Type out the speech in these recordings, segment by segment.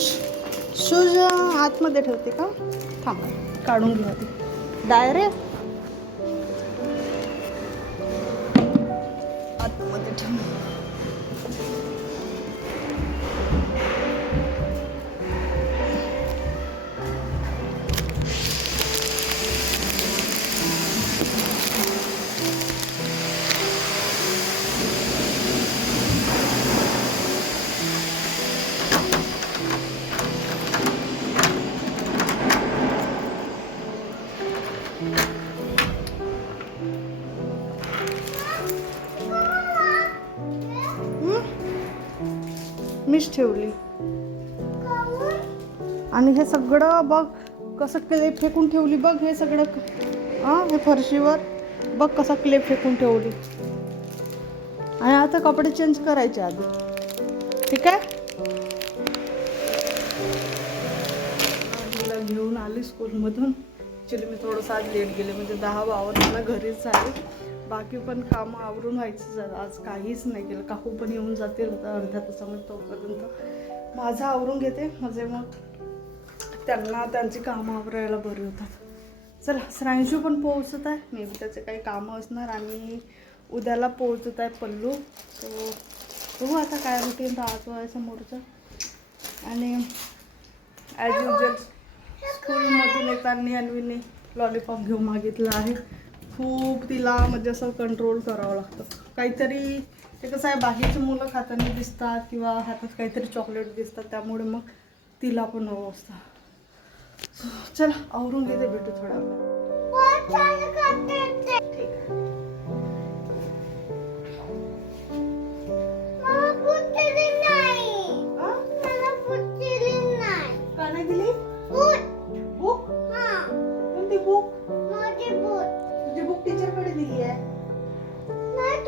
Shoes shoes आतमध्ये ठेवते का? थांब काढून घ्या ते. डायरेक्ट आतमध्ये ठेव मीच ठेवली. आणि हे सगळं बघ कसं क्लेप फेकून ठेवली बघ हे सगळं. हां हे फरशीवर. बघ कसा क्लेप फेकून ठेवली. आणि आता कपडे चेंज करायचे आधी. ठीक आहे? घेऊन आली स्कूलमधून ॲक्च्युली मी थोडंसं आज लेट गेले म्हणजे दहा बावन्न घरीच झाले. बाकी पण कामं आवरून व्हायचं झालं आज काहीच नाही केलं. काकू पण येऊन जातील आता अर्ध्या तासामध्ये तोपर्यंत. माझं आवरून घेते. म्हणजे मग त्यांना त्यांची कामं आवरायला बरी होतात. चला श्रांशू पण पोहोचत आहे. मे बी त्याचे काही कामं असणार आणि उद्याला पोहोचत आहे पल्लू. तो बघू आता काय रुटीन आज समोरचं. आणि ॲज युजल स्कूलमधून येताना अन्वीने लॉलीपॉप घेऊन मागितला आहे. खूप तिला म्हणजे असं कंट्रोल करावं लागतं. काहीतरी ते कसं आहे बाकीची मुलं खाताना दिसतात किंवा हातात काहीतरी चॉकलेट दिसतात त्यामुळे मग तिला पण हवं असतं चला आवरून घेते भेटू थोडा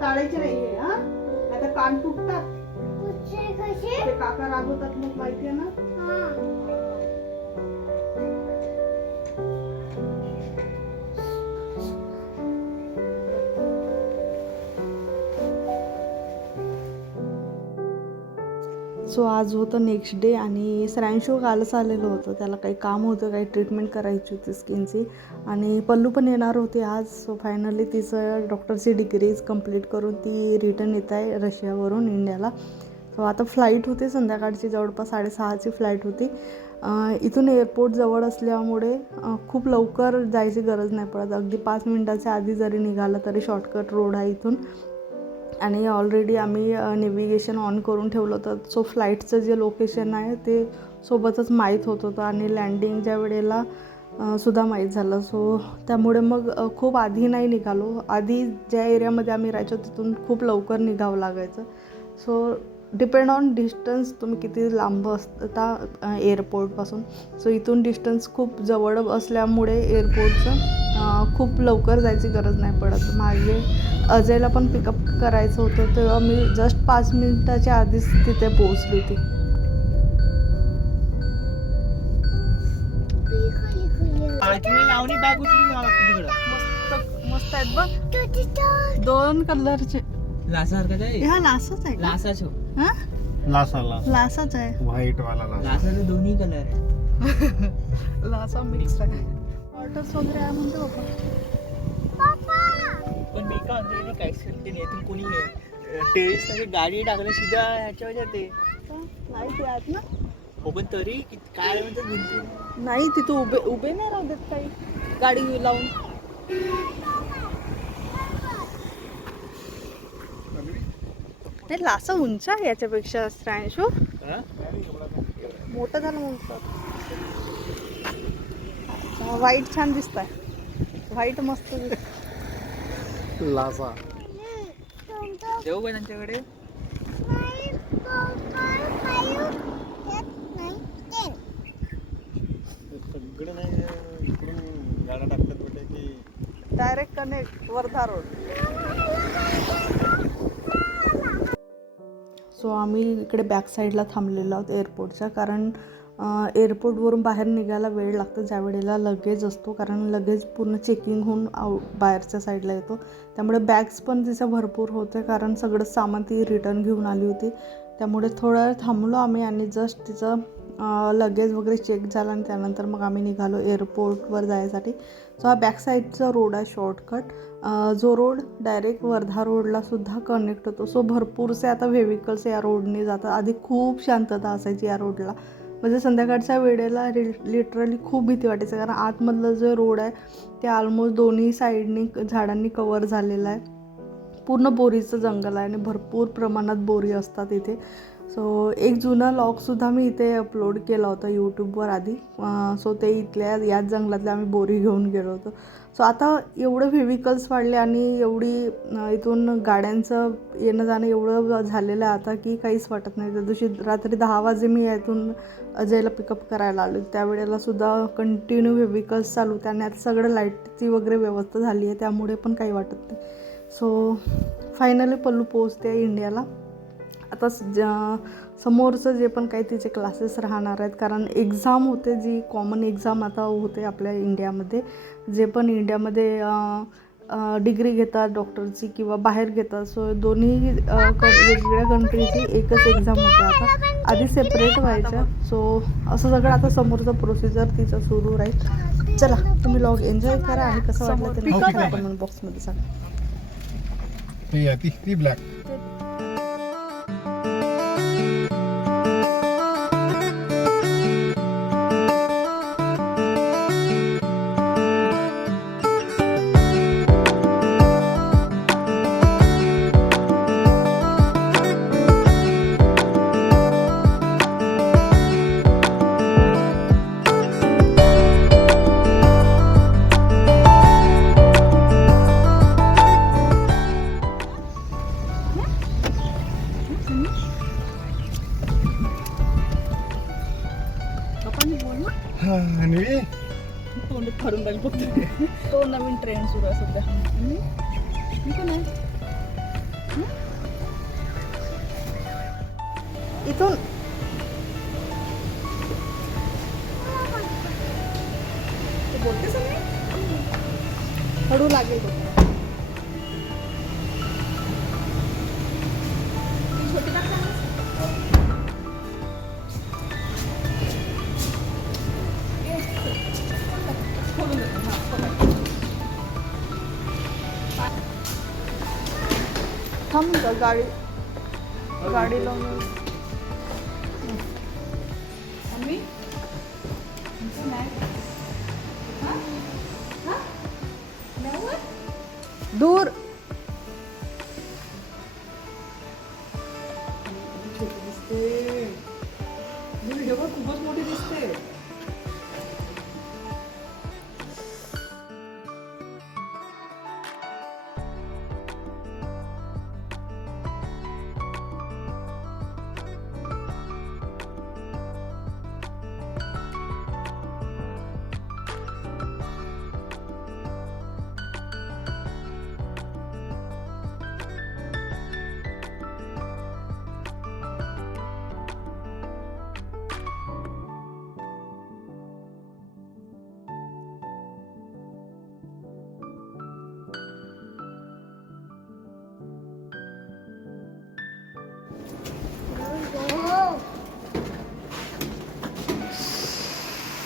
काढायचे नाही हे? आता कान तुटतात ते काका रागवतात मग माहिती आहे ना सो आज होतं नेक्स्ट डे आणि सरांशो कालच आलेलं होतं. त्याला काही काम होतं काही ट्रीटमेंट करायची होती स्किनची आणि पल्लू पण येणार होती आज. सो फायनली तिचं डॉक्टरची डिग्रीज कंप्लीट करून ती रिटर्न येत आहे रशियावरून इंडियाला. सो आता फ्लाईट होती संध्याकाळची जवळपास साडेसहाची फ्लाईट होती. इथून एअरपोर्ट जवळ असल्यामुळे खूप लवकर जायची गरज नाही पडत. अगदी पाच मिनटाच्या आधी जरी निघालं तरी शॉर्टकट रोड आहे इथून. आणि ऑलरेडी आम्ही नेव्हिगेशन ऑन करून ठेवलं होतं. सो फ्लाईटचं जे लोकेशन आहे ते सोबतच माहीत होत होतं आणि लँडिंगच्या वेळेला सुद्धा माहीत झालं. सो त्यामुळे मग खूप आधी नाही निघालो. आधी ज्या एरियामध्ये आम्ही राहायचो तिथून खूप लवकर निघावं लागायचं. सो डिपेंड ऑन डिस्टन्स तुम्ही किती लांब असता एअरपोर्टपासून सो इथून डिस्टन्स खूप जवळ असल्यामुळे एअरपोर्टचं खूप लवकर जायची गरज नाही पडत. मागे अजयला पण पिकअप करायचं होतं तेव्हा मी जस्ट पाच मिनिटाच्या आधीच तिथे पोहोचली होती. मस्त मस्त आहेत बघ. दोन कलरचे. ह्या लासाच आहे लासाच. हो? हा लासाला लासाच आहे. व्हाईट वाला लासा. लासाचे दोन्ही कलर आहे लासा मिक्स आहे. ऑर्डर्स वगैरे आहे म्हणतो बाबा पण मी का म्हणतो इथे काहीच करते नाही इथून कोणी टेरेस मध्ये गाडी टाकलं सीधा ह्याच्यावर जाते. नाही ते आहेत ना. हो पण तरी कित- काय म्हणतात भिंती नाही तिथं उभे उभे नाही राहू देत काही. गाडी लावून. नाही असं उंच आहे याच्यापेक्षा श्रांशू हा? मोठं झालं उंच व्हाईट छान दिसत आहे व्हाईट मस्त लासा देऊ का त्यांच्याकडे. सगळे नाही इकडून गाड्या टाकतात की? Direct connect Wardha road so आम्ही इकडे बॅक साईडला थांबलेलो आहोत एअरपोर्टच्या कारण एअरपोर्टवरून बाहेर निघायला वेळ लागतो. ज्या वेळेला लगेज असतो कारण लगेज पूर्ण चेकिंग होऊन आऊ बाहेरच्या साईडला येतो. त्यामुळे बॅग्स पण तिचं भरपूर होते कारण सगळं सामान ती रिटर्न घेऊन आली होती. त्यामुळे थोडा वेळ थांबलो आम्ही आणि जस्ट तिचं लगेज वगैरे चेक झालं आणि त्यानंतर मग आम्ही निघालो एअरपोर्टवर जायसाठी. सो हा बॅक साईडचा रोड आहे शॉर्टकट जो रोड डायरेक्ट वर्धा रोडला सुद्धा कनेक्ट होतो. सो भरपूरसे आता व्हेविकल्स या रोडने जातात. आधी खूप शांतता असायची या रोडला म्हणजे संध्याकाळच्या वेळेला रि लिटरली खूप भीती वाटायचं कारण आतमधलं जो रोड आहे ते ऑलमोस्ट दोन्ही साईडनी झाडांनी कवर झालेलं आहे. पूर्ण बोरीचं जंगल आहे आणि भरपूर प्रमाणात बोरी असतात इथे. सो एक जुना लॉगसुद्धा मी इथे अपलोड केला होता यूट्यूबवर आधी. सो ते इथल्या याच जंगलातल्या आम्ही बोरी घेऊन गेलो होतो. सो आता एवढं व्हेविकल्स वाढले आणि एवढी इथून गाड्यांचं येणं जाणं एवढं झालेलं आहे आता की काहीच वाटत नाही. त्या दिवशी रात्री दहा वाजे मी इथून अजयला पिकअप करायला आलो. त्यावेळेला सुद्धा कंटिन्यू व्हेविकल्स चालू त्याने आता सगळं लाईटची वगैरे व्यवस्था झाली आहे त्यामुळे पण काही वाटत नाही. सो फायनली पल्लू पोचते आहे इंडियाला. आता ज्या समोरचं जे पण काही तिचे क्लासेस राहणार आहेत कारण एक्झाम होते जी कॉमन एक्झाम आता होते आपल्या इंडियामध्ये जे पण इंडियामध्ये डिग्री घेतात डॉक्टरची किंवा बाहेर घेतात सो दोन्ही वेगवेगळ्या कंट्रीची एकच एक्झाम होते आता. आधी सेपरेट व्हायच्या सो असं सगळं आता समोरचं प्रोसिजर तिचं सुरू राहील. चला तुम्ही लॉग एन्जॉय करा आणि कसं वाटलं ते कमेंट बॉक्समध्ये सांगा. ती ब्लॅक फाडून राहील फक्त. तो नवीन ट्रेंड सुरू आहे सध्या. आहे हं? इथून. तू बोलतेस ना? हळू लागेल थांब ग, गाडी. गाडी लावून मम्मी दूर.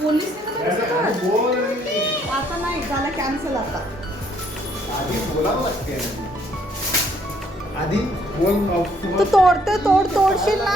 दे आता नाही झालं कॅन्सल आता. आधी बोलावं लागते. आधी बोल तू तोडते तोड तोडशील ना?